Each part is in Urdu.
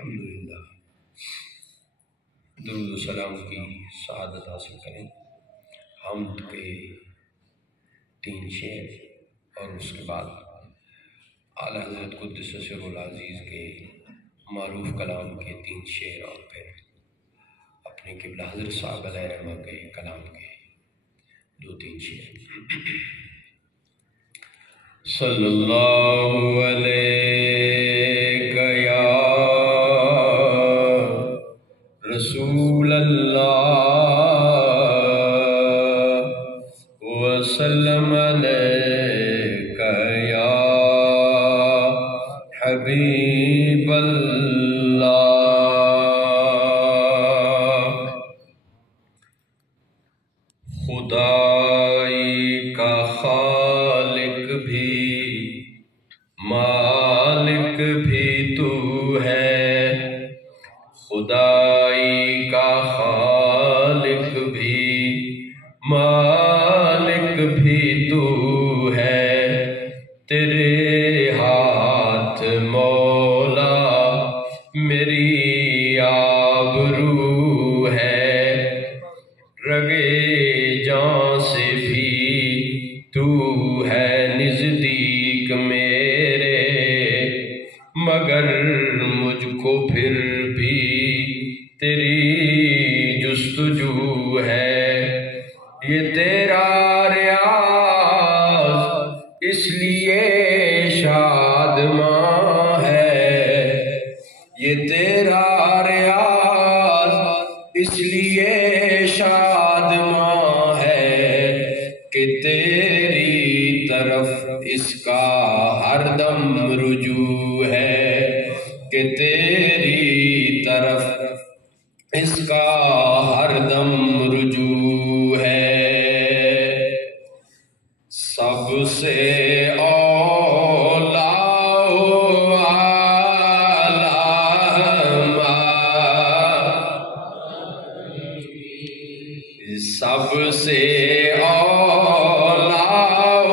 الحمدللہ درود و سلام کی سعادت حاصل کریں۔ حمد کے 3 شعر اور اس کے بعد اعلیٰ حضرت قدس سرہ العزیز کے معروف کلام کے 3 شعر اور پھر اپنے قبلہ حضرت صاحب علیہ رحمہ کے کلام کے 2-3 شعر۔ صلی اللہ علیہ یا رسول اللہ وسلم علیک یا حبیب اللہ۔ خدائی کا خالق بھی مالک بھی تو ہے، خدائی کا خالق بھی مالک بھی تو ہے، تیرے ہاتھ مولا میری آبرو ہے، رگے جان سے بھی تو ہے نزدیک میرے، مگر مجھ کو پھر بھی تیری جستجو ہے۔ یہ تیرا ریاض اس لیے شادماں ہے، یہ تیرا ریاض اس لیے شادماں ہے کہ تیری طرف اس کا ہر دم رجوع ہے، کہ تیری طرف اس کا ہر دم رجوع ہے۔ سب سے اولا و اعلیٰ سب سے اولا و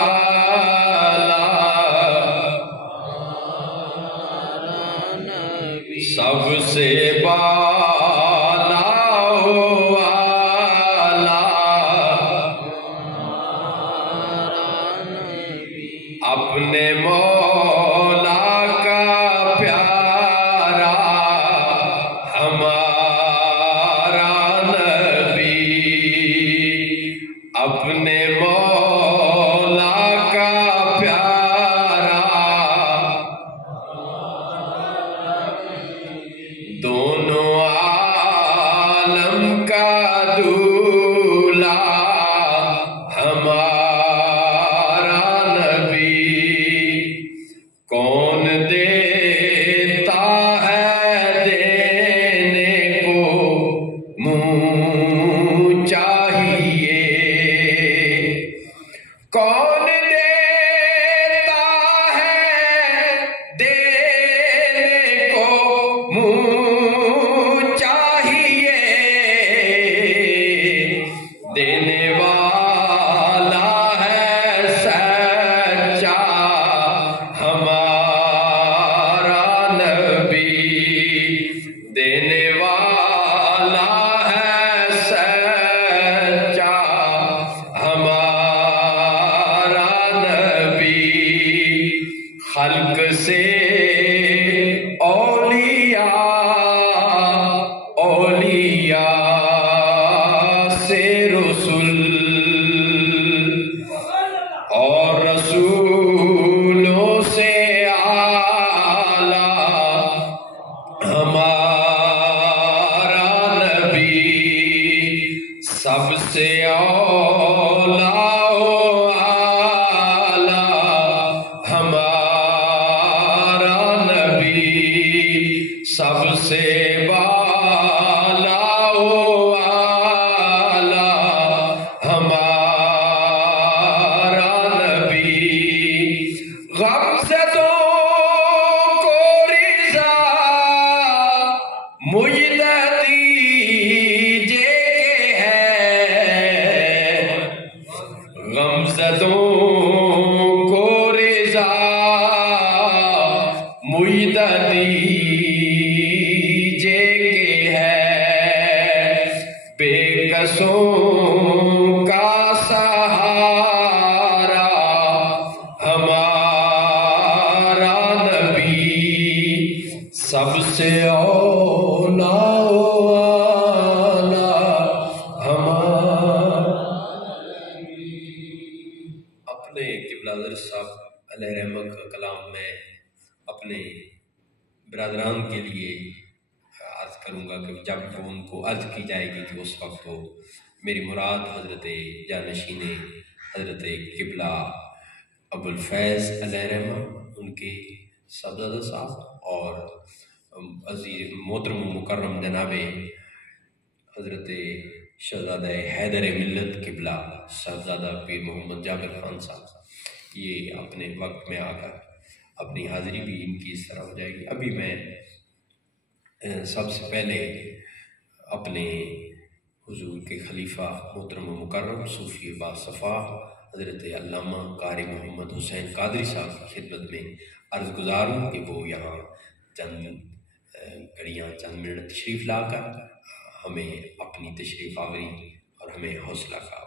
اعلیٰ سب سے بالا و اعلیٰ اپنے مولا کا پیارا ہمارا نبی، اپنے مولا کا پیارا دونوں عالم کا دولہ ہمارا نبی، کون دیتا ہے دینے کو منہ چاہیے، کون دیتا ہے دینے کو منہ چاہیے، دینے والا ہے سچا ہمارا نبی، دینے والا ہے سچا ہمارا نبی۔ خلق سے اولیاء، اولیاء سے رسول اور رسولوں سے اعلیٰ ہمارا نبی، سب سے اولا و اعلیٰ ہمارا نبی، سب سے بالا و اعلیٰ ہمارا نبی۔ غمزدوں کو رضا مجھ دیجیے کہ ہے، غمزدوں کو رضا مجھ دیجیے سب سے اولا والا ہمارا اپنے قبلہ حضرت صاحب علیہ رحمہ کا کلام میں اپنے برادران کے لیے عرض کروں گا کہ جب ان کو عرض کی جائے گی کہ اس وقت تو میری مراد حضرت جانشین حضرت قبلہ ابو الفیض علیہ رحمہ ان کے صاحبزادہ صاحب اور عزیز محترم مکرم جناب حضرت شہزادہ حیدر ملت قبلہ صاحبزادہ پیر محمد جابر خان صاحب یہ اپنے وقت میں آ کر اپنی حاضری بھی ان کی اس طرح ہو جائے گی۔ ابھی میں سب سے پہلے اپنے حضور کے خلیفہ محترم مکرم صوفی باصفا حضرت علامہ قاری محمد حسین قادری صاحب کی خدمت میں عرض گزار ہوں کہ وہ یہاں چند گھڑیاں چند منٹ تشریف لا کر ہمیں اپنی تشریف آوری اور ہمیں حوصلہ کا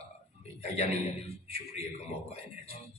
یعنی شکریہ کا موقع ہے۔